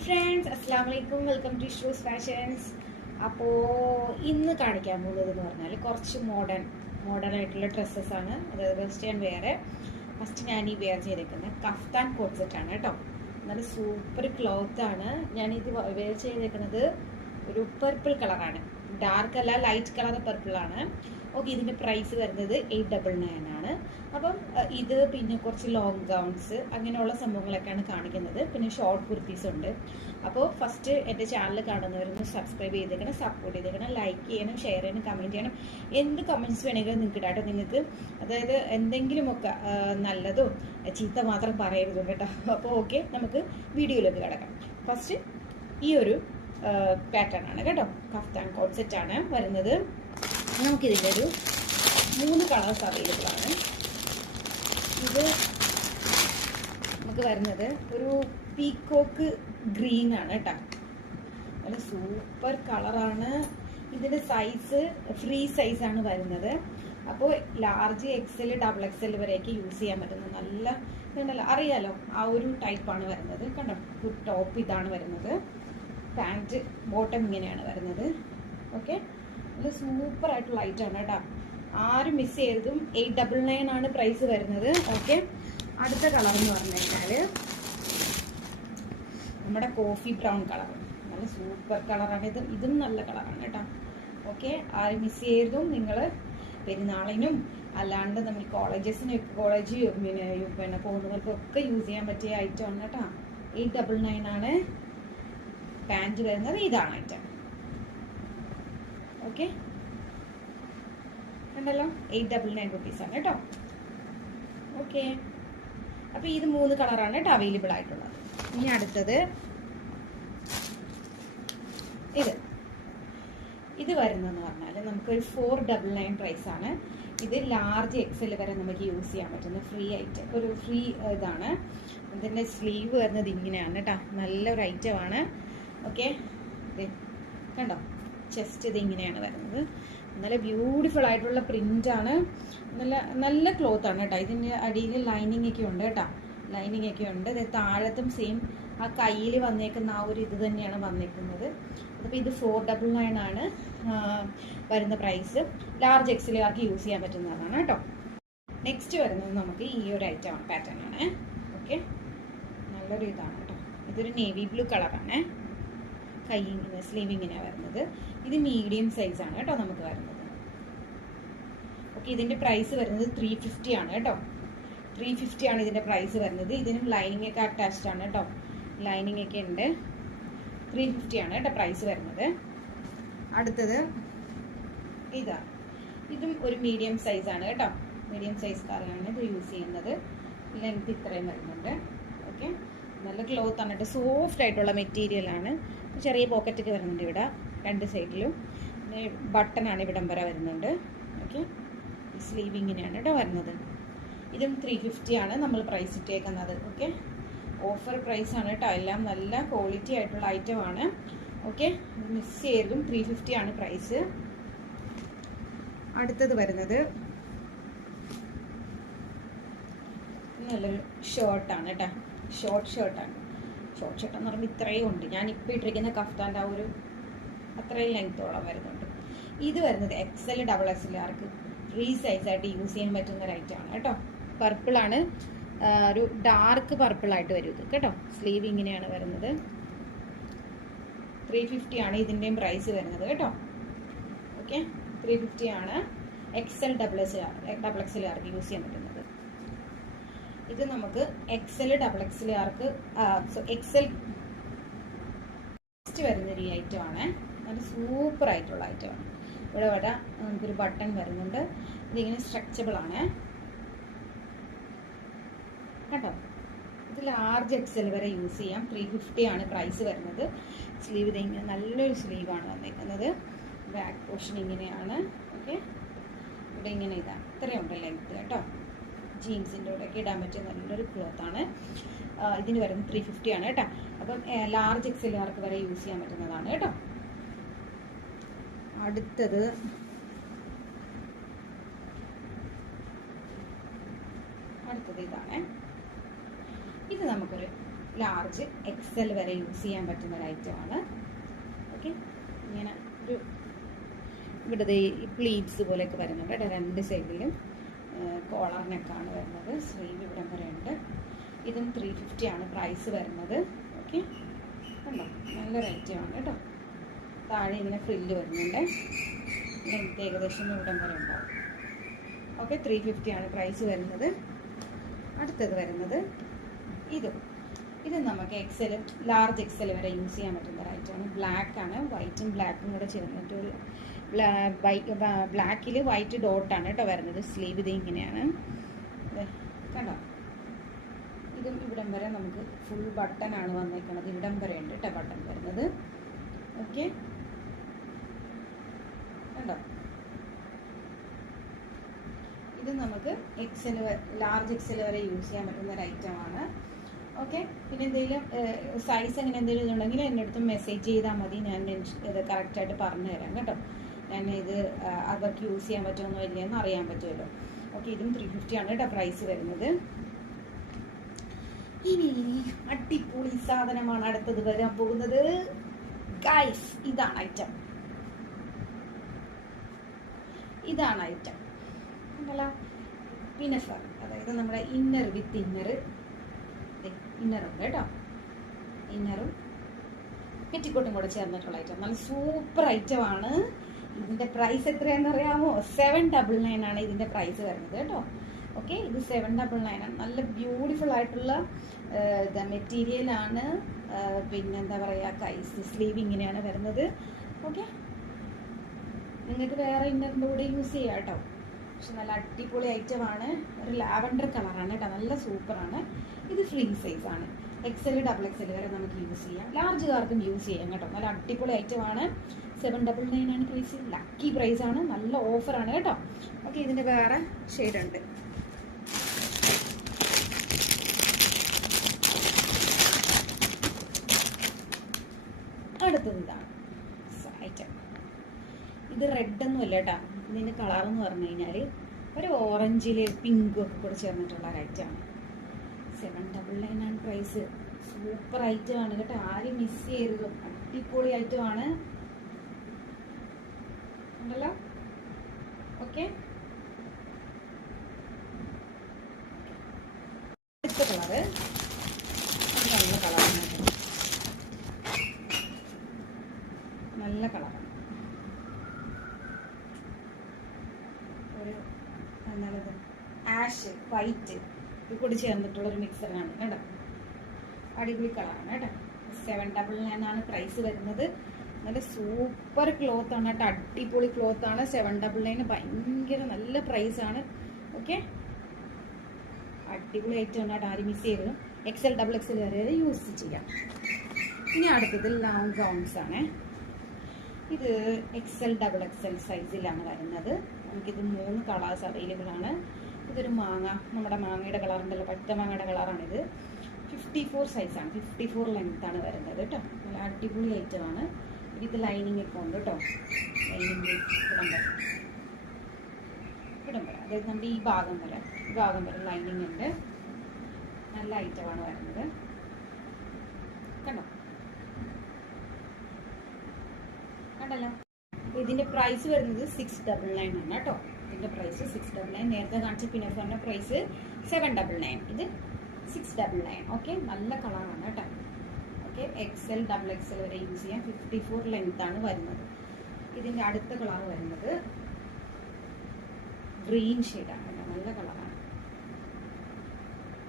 Friends അസ്സാം വലൈക്കും welcome to shoes fashions അപ്പോൾ ഇന്ന് കാണിക്കാൻ പോകുന്നത് എന്ന് പറഞ്ഞാൽ കുറച്ച് മോഡേൺ മോഡേൺ ആയിട്ടുള്ള ഡ്രസ്സസ് ആണ്. അതായത് വെസ്റ്റേൺ വെയർ ഫസ്റ്റ് ഞാൻ ഈ വെയർ ചെയ്തേക്കുന്നത് കഫ്താൻ കോട്ട് സെറ്റാണ് കേട്ടോ. നല്ല സൂപ്പർ ക്ലോത്ത് ആണ്. ഞാനിത് വെയർ ചെയ്തേക്കുന്നത് ഒരു പർപ്പിൾ കളറാണ് ഡാർക്ക് അല്ല ലൈറ്റ് കളർ പർപ്പിൾ ആണ്. ഓക്കെ ഇതിന്റെ പ്രൈസ് വരുന്നത് എയ്റ്റ് ഡബിൾ നയൻ ആണ്. അപ്പം ഇത് പിന്നെ കുറച്ച് ലോങ് ഗൗൺസ് അങ്ങനെയുള്ള സംഭവങ്ങളൊക്കെയാണ് കാണിക്കുന്നത്. പിന്നെ ഷോർട്ട് കുർത്തീസ് ഉണ്ട്. അപ്പോൾ ഫസ്റ്റ് എന്റെ ചാനൽ കാണുന്നവരൊന്ന് സബ്സ്ക്രൈബ് ചെയ്തേക്കണം സപ്പോർട്ട് ചെയ്തേക്കണം ലൈക്ക് ചെയ്യണം ഷെയർ ചെയ്യണം കമന്റ് ചെയ്യണം. എന്ത് കമന്റ്സ് വേണമെങ്കിലും നിങ്ങൾക്ക് ഇടാട്ടോ നിങ്ങൾക്ക്. അതായത് എന്തെങ്കിലുമൊക്കെ നല്ലതോ ചീത്ത മാത്രം പറയരുത് കേട്ടോ. അപ്പോൾ ഓക്കെ നമുക്ക് വീഡിയോയിലേക്ക് കിടക്കാം. ഫസ്റ്റ് ഈ ഒരു പാറ്റേൺ ആണ് കേട്ടോ. കഫ്താൻ കോട്ട് സെറ്റ് ആണ് വരുന്നത്. നമുക്കിതിന്റെ ഒരു മൂന്ന് കളേഴ്സ് അവൈലബിൾ ആണ്. ഇത് നമുക്ക് വരുന്നത് ഒരു പീക്കോക്ക് ഗ്രീൻ ആണ് കേട്ടോ നല്ല സൂപ്പർ കളറാണ് ഇതിന്റെ സൈസ് ഫ്രീ സൈസാണ് വരുന്നത്. അപ്പോൾ ലാർജ് എക്സൽ ഡബിൾ എക്സൽ വരെയൊക്കെ യൂസ് ചെയ്യാൻ പറ്റുന്ന നല്ല ഇതുണ്ടല്ലോ. അറിയാലോ ആ ഒരു ടൈപ്പാണ് വരുന്നത്. കണ്ടോ? ടോപ്പ് ഇതാണ് വരുന്നത്. പാന്റ് ബോട്ടം ഇങ്ങനെയാണ് വരുന്നത്. ഓക്കെ നല്ല സൂപ്പറായിട്ട് ലൈറ്റാണ് കേട്ടോ ആരും മിസ് ചെയ്തതും എയ്റ്റ് ഡബിൾ നയൻ ആണ് പ്രൈസ് വരുന്നത്. ഓക്കെ അടുത്ത കളർ എന്ന് പറഞ്ഞു കഴിഞ്ഞാൽ നമ്മുടെ കോഫി ബ്രൗൺ കളർ നല്ല സൂപ്പർ കളറാണ് ഇത് ഇതും നല്ല കളറാണ് കേട്ടോ. ഓക്കെ ആരും മിസ് ചെയ്തതും നിങ്ങൾ പെരുന്നാളിനും അല്ലാണ്ട് നമ്മൾ കോളേജസിന് കോളേജ് പിന്നെ പിന്നെ പോകുന്നവർക്കൊക്കെ യൂസ് ചെയ്യാൻ പറ്റിയ ഐറ്റം ആണ് കേട്ടോ. എയ്റ്റ് ഡബിൾ നയൻ ആണ് പാന്റ് വരുന്നത്. ഇതാണ് ഐറ്റം ഓക്കെ ഉണ്ടല്ലോ? എയ്റ്റ് ഡബിൾ നയൻ റുപ്പീസ് ആണ് കേട്ടോ. ഓക്കെ അപ്പോൾ ഇത് മൂന്ന് കളറാണ് കേട്ടോ അവൈലബിൾ ആയിട്ടുള്ളത്. ഇനി അടുത്തത് ഇത്. ഇത് വരുന്നതെന്ന് പറഞ്ഞാൽ നമുക്കൊരു ഫോർ ഡബിൾ നയൻ ആണ്. ഇത് ലാർജ് എക്സൽ വരെ നമുക്ക് യൂസ് ചെയ്യാൻ പറ്റുന്ന ഫ്രീ ഐറ്റം ഒരു ഫ്രീ ഇതാണ്. ഇതിന്റെ സ്ലീവ് വരുന്നത് ഇങ്ങനെയാണ് കേട്ടോ. നല്ലൊരു ഐറ്റമാണ് ഓക്കെ കണ്ടോ? ചെസ്റ്റ് ഇത് ഇങ്ങനെയാണ് വരുന്നത്. നല്ല ബ്യൂട്ടിഫുൾ ആയിട്ടുള്ള പ്രിന്റ് ആണ്. നല്ല നല്ല ക്ലോത്ത് ആണ് കേട്ടോ. ഇതിന്റെ അടിയിൽ ലൈനിങ് ഒക്കെ ഉണ്ട് കേട്ടോ. ലൈനിങ് ഒക്കെ ഉണ്ട്. താഴത്തും സെയിം ആ കയ്യിൽ വന്നേക്കുന്ന ആ ഒരു ഇത് തന്നെയാണ് വന്നേക്കുന്നത്. അപ്പോൾ ഇത് ഫോർ ഡബിൾ നയൻ ആണ്. വരുന്ന പ്രൈസ് ലാർജ് എക്സിലുകാർക്ക് യൂസ് ചെയ്യാൻ പറ്റുന്നതാണ് കേട്ടോ. നെക്സ്റ്റ് വരുന്നത് നമുക്ക് ഈ ഒരു ഐറ്റം പാറ്റേൺ ആണ്. ഓക്കെ നല്ലൊരു ഇതാണ് കേട്ടോ. ഇതൊരു നേവി ബ്ലൂ കളറാണ് കൈ ഇങ്ങനെ സ്ലീവ് ഇങ്ങനെ വരുന്നത്. ഇത് മീഡിയം സൈസ് ആണ് കേട്ടോ നമുക്ക് വരുന്നത്. ഓക്കെ ഇതിന്റെ പ്രൈസ് വരുന്നത് ത്രീ ഫിഫ്റ്റി ആണ് കേട്ടോ. ത്രീ ഫിഫ്റ്റി ആണ് ഇതിന്റെ പ്രൈസ് വരുന്നത്. ഇതിനും ലൈനിങ് ഒക്കെ അറ്റാച്ച്ഡ് ആണ് കേട്ടോ. ലൈനിങ് ഒക്കെ ഉണ്ട്. ത്രീ ഫിഫ്റ്റി ആണ് കേട്ടോ പ്രൈസ് വരുന്നത്. അടുത്തത് ഇതാ. ഇതും ഒരു മീഡിയം സൈസ് ആണ് കേട്ടോ. മീഡിയം സൈസ് കാറാണ് ഇത് യൂസ് ചെയ്യുന്നത്. ലെങ്ത് ഇത്രയും വരുന്നുണ്ട്. ഓക്കെ നല്ല ക്ലോത്ത് ആണ് കേട്ടോ. സോഫ്റ്റ് ആയിട്ടുള്ള മെറ്റീരിയൽ ആണ്. ചെറിയ പോക്കറ്റ് ഒക്കെ വരുന്നുണ്ട് ഇവിടെ രണ്ട് സൈഡിലും പിന്നെ ബട്ടൺ ആണ് ഇവിടം വരെ വരുന്നുണ്ട്. ഓക്കെ സ്ലീവിങ്ങിനെയാണ് ഇവിടെ വരുന്നത്. ഇതും ത്രീ ഫിഫ്റ്റി ആണ് നമ്മൾ പ്രൈസ് ഇട്ടേക്കുന്നത്. ഓക്കെ ഓഫർ പ്രൈസ് ആണ് കേട്ടോ. എല്ലാം നല്ല ക്വാളിറ്റി ആയിട്ടുള്ള ഐറ്റം ആണ്. ഓക്കെ മിസ് ചെയ്തും ത്രീ ഫിഫ്റ്റി ആണ് പ്രൈസ് അടുത്തത് വരുന്നത് നല്ലൊരു ഷർട്ടാണ് കേട്ടോ. ഷോർട്ട് ഷർട്ടാണ്. ഷോർട്ട് ഷർട്ട് എന്ന് പറയുമ്പോൾ ഇത്രയും ഉണ്ട്. ഞാൻ ഇപ്പോൾ ഇട്ടിരിക്കുന്ന കഫ്താന്റെ ആ ഒരു അത്രയും ലെങ്ത്തോളം വരുന്നുണ്ട്. ഇത് വരുന്നത് എക്സൽ ഡബിൾ എക്സൽ ആർക്ക് ഫ്രീ സൈസായിട്ട് യൂസ് ചെയ്യാൻ പറ്റുന്ന ഒരു ഐറ്റമാണ് കേട്ടോ. പർപ്പിളാണ് ഒരു ഡാർക്ക് പർപ്പിളായിട്ട് വരും ഇത് കേട്ടോ. സ്ലീവ് ഇങ്ങനെയാണ് വരുന്നത്. ത്രീ ഫിഫ്റ്റി ആണ് ഇതിന്റെയും പ്രൈസ് വരുന്നത് കേട്ടോ. ഓക്കെ ത്രീ ഫിഫ്റ്റി ആണ് XL double S double XL ആർക്ക് യൂസ് ചെയ്യാൻ പറ്റുന്നത്. ഇത് നമുക്ക് എക്സൽ ഡബിൾ എക്സൽ ആർക്ക് എക്സൽ നെക്സ്റ്റ് വരുന്ന ഒരു ഐറ്റം ആണ്. നല്ല സൂപ്പർ ആയിട്ടുള്ള ഐറ്റമാണ് ഇവിടെ ഇവിടെ നമുക്കൊരു ബട്ടൺ വരുന്നുണ്ട്. ഇതിങ്ങനെ സ്ട്രെച്ചബിൾ ആണ്. കേട്ടോ ഇത് ലാർജ് എക്സൽ വരെ യൂസ് ചെയ്യാം. ത്രീ ഫിഫ്റ്റി ആണ് പ്രൈസ് വരുന്നത്. സ്ലീവ് ഇത് ഇങ്ങനെ നല്ലൊരു സ്ലീവാണ് വന്നിരിക്കുന്നത് ബാക്ക് പോർഷൻ ഇങ്ങനെയാണ്. ഓക്കെ ഇവിടെ ഇങ്ങനെ ഇതാണ് ഇത്രയുണ്ട് ലെങ്ത് കേട്ടോ. ജീൻസിന്റെ കൂടെയൊക്കെ ഇടാൻ പറ്റിയ നല്ലൊരു ആണ്. ഇതിന് വരുന്നത് ത്രീ ഫിഫ്റ്റി ആണ് കേട്ടോ. അപ്പം ലാർജ് എക്സലുകാർക്ക് വരെ യൂസ് ചെയ്യാൻ പറ്റുന്നതാണ് കേട്ടോ. അടുത്തത്. അടുത്തത് ഇതാണ്. ഇത് നമുക്കൊരു ലാർജ് എക്സൽ വരെ യൂസ് ചെയ്യാൻ പറ്റുന്ന ഒരു ഐറ്റം ആണ്. ഓക്കെ. ഇങ്ങനെ ഒരു ഇവിടുത്തെ ഈ പ്ലീറ്റ്സ് പോലെയൊക്കെ വരുന്നുണ്ട് കേട്ടോ രണ്ട് സൈഡിലും കോളർ നെക്കാണ് വരുന്നത് സ്ലീവ് ഇവിടം വരെ ഉണ്ട്. ഇതും ത്രീ ഫിഫ്റ്റി ആണ് പ്രൈസ് വരുന്നത്. ഓക്കെ കണ്ടോ? നല്ല റേറ്റാണ് കേട്ടോ. താഴെ ഇങ്ങനെ ഫ്രില്ല് വരുന്നുണ്ട്. ലെങ്ത് ഏകദേശം ഇവിടം വരെ ഉണ്ടാവും. ഓക്കെ ത്രീ ഫിഫ്റ്റി ആണ് പ്രൈസ് വരുന്നത്. അടുത്തത് വരുന്നത്. ഇതും. ഇത് നമുക്ക് എക്സൽ ലാർജ് എക്സൽ വരെ യൂസ് ചെയ്യാൻ പറ്റുന്ന ഐറ്റമാണ് ബ്ലാക്ക് ആണ്. വൈറ്റും ബ്ലാക്കും കൂടെ ചേർന്നിട്ട് ഒരു ബ്ലാക്കിൽ വൈറ്റ് ഡോട്ടാണ് കേട്ടോ വരുന്നത്. സ്ലീവ് ഇത് ഇങ്ങനെയാണ്. കണ്ടോ? ഇതും ഇവിടം വരെ നമുക്ക് ഫുൾ ബട്ടൺ ആണ് വന്നിരിക്കുന്നത് ഇവിടം വരെ ഉണ്ട് കേട്ടോ ബട്ടൺ വരുന്നത്. ഓക്കെ കണ്ടോ? ഇത് നമുക്ക് എക്സൽ ലാർജ് എക്സൽ വരെ യൂസ് ചെയ്യാൻ പറ്റുന്ന ഒരു ഐറ്റമാണ് ഓക്കെ പിന്നെ എന്തെങ്കിലും സൈസ് അങ്ങനെ എന്തെങ്കിലും ഇതുണ്ടെങ്കിൽ എന്റെ അടുത്ത് മെസ്സേജ് ചെയ്താൽ മതി. ഞാൻ ഇത് കറക്റ്റായിട്ട് പറഞ്ഞു തരാം കേട്ടോ. ഞാൻ ഇത് അവർക്ക് യൂസ് ചെയ്യാൻ പറ്റുമോ ഇല്ലയെന്ന് അറിയാൻ പറ്റുമല്ലോ. ഓക്കെ ഇതും ത്രീ ഫിഫ്റ്റി ആണ് കേട്ടോ പ്രൈസ് വരുന്നത്. ഇനി അടിപൊളി സാധനമാണ് അടുത്തത് വരാൻ പോകുന്നത്. ഗൈസ് ഇതാണ് ഐറ്റം ഇതാണ് ഐറ്റം പിന്നെ സാർ അതായത് നമ്മുടെ ഇന്നർ വിത്ത് ഇന്നർ ഇന്നറുണ്ട് കേട്ടോ? ഇന്നറും. പെറ്റിക്കോട്ടും കൂടെ ചേർന്നിട്ടുള്ള ഐറ്റം നല്ല സൂപ്പർ ഐറ്റം ആണ്. ഇതിന്റെ പ്രൈസ് എത്രയാണെന്ന് അറിയാമോ? സെവൻ ഡബിൾ നയൻ ആണ് ഇതിന്റെ പ്രൈസ് വരുന്നത് കേട്ടോ? ഓക്കെ ഇത് സെവൻ ഡബിൾ നയൻ ആണ്. നല്ല ബ്യൂട്ടിഫുൾ ആയിട്ടുള്ള മെറ്റീരിയൽ ആണ്. പിന്നെന്താ പറയുക കൈസ് സ്ലീവ് ഇങ്ങനെയാണ് വരുന്നത്. ഓക്കെ നിങ്ങൾക്ക് വേറെ ഇന്നറിന്റെ കൂടെ യൂസ് ചെയ്യാം കേട്ടോ. പക്ഷെ നല്ല അടിപൊളി ഐറ്റം ആണ്. ഒരു ലാവൻഡർ കളറാണ് കേട്ടോ. നല്ല സൂപ്പറാണ് ഇത് ഫ്രീ ആണ്. എക്സൽ ഡബിൾ എക്സൽ വരെ നമുക്ക് യൂസ് ചെയ്യാം. ലാർജ് കാർക്കും യൂസ് ചെയ്യാം കേട്ടോ. നല്ല അടിപൊളി ഐറ്റം ആണ്. സെവൻ ഡബിൾ നയൻ ആണ് പ്രൈസ് ലക്കി പ്രൈസ് ആണ്. നല്ല ഓഫറാണ് കേട്ടോ. ഓക്കെ ഇതിന്റെ വേറെ ഷെയ്ഡ് ഉണ്ട്. അടുത്തത് ഇതാണ്. ഇത് റെഡ് ഒന്നും അല്ല കേട്ടോ. ഇതിന്റെ കളർ എന്ന് പറഞ്ഞു കഴിഞ്ഞാൽ ഒരു ഓറഞ്ചിൽ പിങ്കും ഒക്കെ കൂടെ ചേർന്നിട്ടുള്ള ഐറ്റമാണ് സെവൻ ഡബിൾ നയൻ ആണ് പ്രൈസ് സൂപ്പർ ഐറ്റം ആണ് കേട്ടോ. ആരും മിസ് ചെയ്യരുത്. അടിപൊളി ഐറ്റം ആണ്. ഉണ്ടല്ലോ? ഓക്കെ നല്ല കളറാണ്. നല്ല കളറാണ് ഒരു എന്താണത് ആഷ് വൈറ്റ് ഇത് കൂടി ചേർന്നിട്ടുള്ള ഒരു മിക്സറാണ് കേട്ടോ. അടിപൊളി കളറാണ് കേട്ടോ. സെവൻ ഡബിൾ നയൻ ആണ് പ്രൈസ് വരുന്നത്. നല്ല സൂപ്പർ ക്ലോത്ത് ആണ് കേട്ടോ. അടിപൊളി ക്ലോത്ത് ആണ്. സെവൻ ഡബിൾ നയൻ ഭയങ്കര നല്ല പ്രൈസ് ആണ്. ഓക്കെ അടിപൊളി ഐറ്റം ആണ് കേട്ടോ ആരും മിസ് ചെയ്തത്. എൽ ഡബിൾ എക്സ് എൽ വരെ യൂസ് ചെയ്യാം. ഇനി അടുത്തത് ലോങ് ഗൗൺസ് ആണ്. ഇത് X L double X L സൈസിലാണ് വരുന്നത്. നമുക്കിത് മൂന്ന് കളേഴ്സ് അവൈലബിൾ ആണ്. ഇതൊരു മാങ്ങ നമ്മുടെ മാങ്ങയുടെ കളറുണ്ടല്ലോ പച്ച മാങ്ങയുടെ കളറാണിത് ഫിഫ്റ്റി ഫോർ സൈസാണ് ഫിഫ്റ്റി ഫോർ ആണ് വരുന്നത് കേട്ടോ. നല്ല അടിപൊളി ഐറ്റം ആണ്. ഇത് ലൈനിങ് ഒക്കെ ഉണ്ട് കേട്ടോ. ലൈനിങ് ഇടം വരെ ഇടം വരെ അതായത് നമ്മുടെ ഈ ഭാഗം വരെ ഈ ഭാഗം വരെ ലൈനിങ് ഉണ്ട്. നല്ല ഐറ്റമാണ് വരുന്നത്. കണ്ടോ? കണ്ടല്ലോ? ഇതിന്റെ പ്രൈസ് വരുന്നത് സിക്സ് ഡബിൾ നയൻ ആണ് കേട്ടോ. ഇതിന്റെ പ്രൈസ് സിക്സ് ഡബിൾ നയൻ നേരത്തെ കാണിച്ച പിനഫറിന്റെ പ്രൈസ് സെവൻ ഡബിൾ നയൻ ഇത് സിക്സ് ഡബിൾ നയൻ ഓക്കെ നല്ല കളറാണ് കേട്ടോ. Okay X L double X L വരെ യൂസ് ചെയ്യാം. ഫിഫ്റ്റി ഫോർ ലെങ്ത് ആണ് വരുന്നത്. ഇതിന്റെ അടുത്ത കളർ വരുന്നത് ഗ്രീൻ ഷെയ്ഡാണ് കേട്ടോ. നല്ല കളറാണ്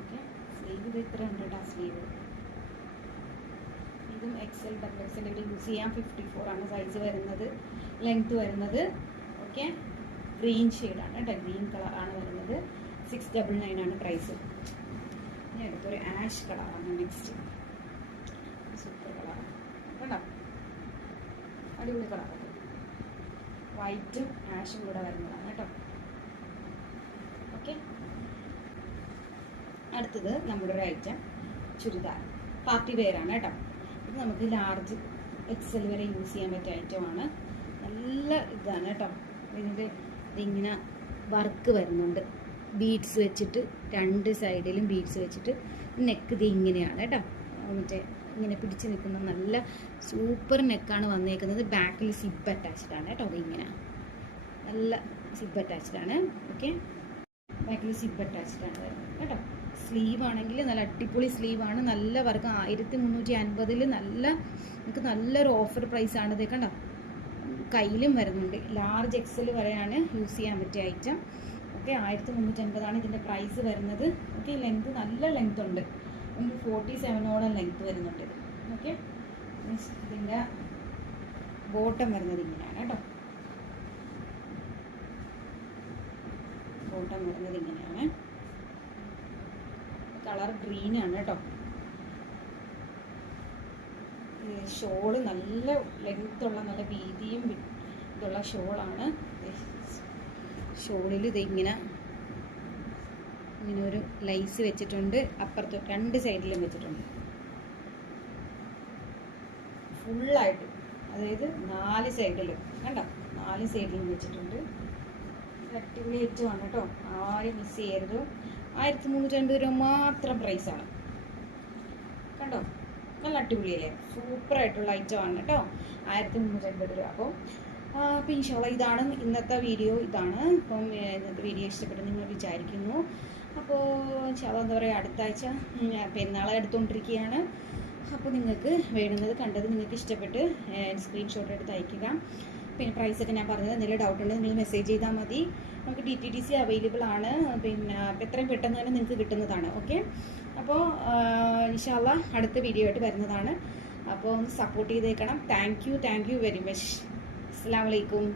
ഓക്കെ സ്ലീവ് ഇത് ഇത്ര ഉണ്ട് കേട്ടോ സ്ലീവ് എക്സൽ ഡബിൾ എക്സൽ അല്ലെങ്കിൽ യൂസ് ചെയ്യാം. ഫിഫ്റ്റി ഫോർ ആണ് സൈസ് വരുന്നത് ലെങ്ത് വരുന്നത്. ഓക്കെ ഗ്രീൻ ഷെയ്ഡാണ് കേട്ടോ ഗ്രീൻ കളർ ആണ് വരുന്നത്. സിക്സ് ഡബിൾ നയൻ ആണ് പ്രൈസ് ഇനി അടുത്തൊരു ആഷ് കളറാണ് നെക്സ്റ്റ് സൂപ്പർ കളറാണ് കേട്ടോ അടിപൊളി കളറാണ് വൈറ്റും ആഷും കൂടെ വരുന്നതാണ് കേട്ടോ ഓക്കെ അടുത്തത് നമ്മുടെ ഒരു ഐറ്റം ചുരിദാർ. പാർട്ടി വെയർ ആണ് കേട്ടോ നമുക്ക് ലാർജ് എക്സൽ വരെ യൂസ് ചെയ്യാൻ പറ്റിയ ഐറ്റമാണ് നല്ല ഇതാണ് കേട്ടോ. ഇതിന്റെ ഇതിങ്ങനെ വർക്ക് വരുന്നുണ്ട്. ബീഡ്സ് വെച്ചിട്ട് രണ്ട് സൈഡിലും ബീഡ്സ് വെച്ചിട്ട് നെക്ക് ഇത് ഇങ്ങനെയാണ് കേട്ടോ. മറ്റേ ഇങ്ങനെ പിടിച്ച് നിൽക്കുന്ന നല്ല സൂപ്പർ നെക്കാണ് വന്നേക്കുന്നത്. ബാക്കിൽ സിബ് അറ്റാച്ച്ഡ് ആണ് കേട്ടോ. ഇങ്ങനെ നല്ല സിബ് അറ്റാച്ച്ഡ് ആണ്. ഓക്കെ ബാക്കിൽ സിബ് അറ്റാച്ച്ഡ് ആണ്. കേട്ടോ. സ്ലീവ് ആണെങ്കിൽ നല്ല അടിപൊളി സ്ലീവ് ആണ് നല്ല വർക്ക് ആയിരത്തി മുന്നൂറ്റി അൻപതിൽ നല്ല നമുക്ക് നല്ലൊരു ഓഫർ പ്രൈസ് ആണ് ഇത് കണ്ടോ? കയ്യിലും വരുന്നുണ്ട്. ലാർജ് എക്സൽ വരെയാണ് യൂസ് ചെയ്യാൻ പറ്റിയ ഐറ്റം ഓക്കെ ആയിരത്തി മുന്നൂറ്റി അൻപതാണ് ഇതിന്റെ പ്രൈസ് വരുന്നത്. ഓക്കെ ലെങ്ത് നല്ല ലെങ്ത് ഉണ്ട്. ഒരു ഫോർട്ടി സെവനോളം ലെങ്ത് വരുന്നുണ്ട് ഓക്കെ മീൻസ് ഇതിന്റെ ബോട്ടം വരുന്നത് ഇങ്ങനെയാണ് കേട്ടോ. ബോട്ടം വരുന്നത് ഇങ്ങനെയാണ്. കളർ ഗ്രീൻ ആണ് കേട്ടോ. ഷോൾ നല്ല ലെങ്ത് ഉള്ള നല്ല വീതിയും ഇതുള്ള ഷോളാണ്. ഷോളിൽ ഇത് ഇങ്ങനെ ഇങ്ങനെ ഒരു ലൈസ് വെച്ചിട്ടുണ്ട്. അപ്പുറത്ത് രണ്ട് സൈഡിലും വെച്ചിട്ടുണ്ട്. ഫുള്ളായിട്ട് അതായത് നാല് സൈഡിലും. കണ്ടോ? നാല് സൈഡിലും വെച്ചിട്ടുണ്ട്. അടിപൊളി ഏറ്റവും ആണ് കേട്ടോ. ആരും മിസ് ചെയ്യരുത്. ആയിരത്തി മുന്നൂറ്റി അൻപത് രൂപ മാത്രം പ്രൈസാണ് കണ്ടോ? നല്ല അടിപൊളിയല്ലേ? സൂപ്പർ ആയിട്ടുള്ള ഐറ്റം ആണ് കേട്ടോ. ആയിരത്തി മുന്നൂറ്റി അൻപത് രൂപ അപ്പോൾ അപ്പോൾ ഇൻഷാള്ള ഇതാണ് ഇന്നത്തെ വീഡിയോ ഇതാണ്. അപ്പം ഇന്നത്തെ വീഡിയോ ഇഷ്ടപ്പെട്ടു നിങ്ങൾ വിചാരിക്കുന്നു. അപ്പോൾ ഇൻഷാള്ള എന്താ പറയുക അടുത്ത ആഴ്ച പെരുന്നാളെ എടുത്തുകൊണ്ടിരിക്കുകയാണ് അപ്പോൾ നിങ്ങൾക്ക് വേണ്ടുന്നത് കണ്ടത് നിങ്ങൾക്ക് ഇഷ്ടപ്പെട്ട് സ്ക്രീൻഷോട്ട് എടുത്ത് അയക്കുക. പിന്നെ പ്രൈസൊക്കെ ഞാൻ പറഞ്ഞത് എന്തെങ്കിലും ഡൗട്ട് ഉണ്ടെങ്കിൽ നിങ്ങൾ മെസ്സേജ് ചെയ്താൽ മതി. നമുക്ക് D T D C available ആണ്. പിന്നെ എത്രയും പെട്ടെന്ന് തന്നെ നിങ്ങൾക്ക് കിട്ടുന്നതാണ്. ഓക്കെ അപ്പോൾ ഇൻഷാല്ല അടുത്ത വീഡിയോ ആയിട്ട് വരുന്നതാണ്. അപ്പോൾ ഒന്ന് സപ്പോർട്ട് ചെയ്തേക്കണം. Thank you thank you very much അസ്സാം വലൈക്കും